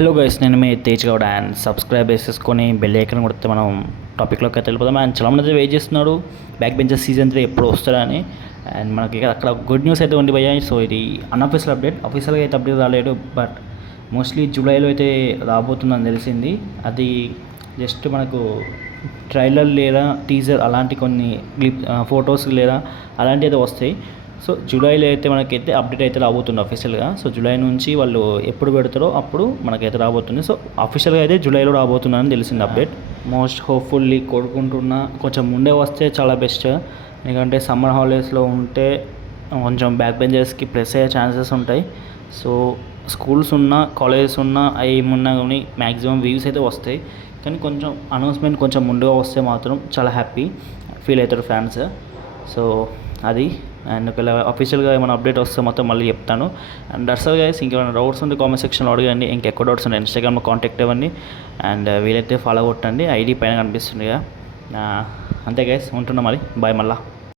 Hello guys, నేను మీ Tej Goud and subscribe చేసేసుకొని bell icon కొడితే మనం టాపిక్లోకి అయితే వెళ్ళిపోదాం. అండ్ చాలామంది అయితే వెయిట్ చేస్తున్నాడు బ్యాక్ బెంచర్స్ సీజన్ 3 ఎప్పుడు వస్తారని. అండ్ మనకి అక్కడ గుడ్ న్యూస్ అయితే ఉండిపోయాయి. సో ఇది అన్అఫీషియల్ అప్డేట్, అఫీషియల్గా అయితే అప్డేట్ రాలేడు, బట్ మోస్ట్లీ జూలైలో అయితే రాబోతుందని తెలిసింది. అది జస్ట్ మనకు ట్రైలర్ లేదా టీజర్ అలాంటి కొన్ని ఫొటోస్ లేదా అలాంటివి అయితే వస్తాయి. సో జూలైలో అయితే మనకైతే అప్డేట్ అయితే రాబోతుంది అఫీషియల్గా. సో జూలై నుంచి వాళ్ళు ఎప్పుడు పెడతారో అప్పుడు మనకైతే రాబోతుంది. సో అఫీషియల్గా అయితే జూలైలో రాబోతుందని తెలిసింది అప్డేట్. మోస్ట్ హోప్ఫుల్లీ కోరుకుంటున్నా కొంచెం ముందే వస్తే చాలా బెస్ట్. ఎందుకంటే సమ్మర్ హాలిడేస్లో ఉంటే కొంచెం బ్యాక్ బెంచర్స్కి ప్రెస్ అయ్యే ఛాన్సెస్ ఉంటాయి. సో స్కూల్స్ ఉన్నా కాలేజెస్ ఉన్నా ఏమున్నా కానీ మ్యాక్సిమం వ్యూస్ అయితే వస్తాయి. కానీ కొంచెం అనౌన్స్మెంట్ కొంచెం ముందుగా వస్తే మాత్రం చాలా హ్యాపీ ఫీల్ అవుతారు ఫ్యాన్స్. సో అది. అండ్ ఒకవేళ అఫీషియల్గా ఏమైనా అప్డేట్ వస్తే మొత్తం మళ్ళీ చెప్తాను. And that's all guys. ఇంకేమైనా డౌట్స్ ఉంటే కామెంట్ సెక్షన్లో అడగండి. ఇంకెక్కువ డౌట్స్ ఉన్నాయి ఇన్స్టాగ్రామ్లో కాంటాక్ట్ అవ్వండి. అండ్ వీలైతే ఫాలో కొట్టండి, ఐడి పైన కనిపిస్తుందిగా. అంతే గైస్, ఉంటున్నా మరి. బాయ్ మళ్ళీ.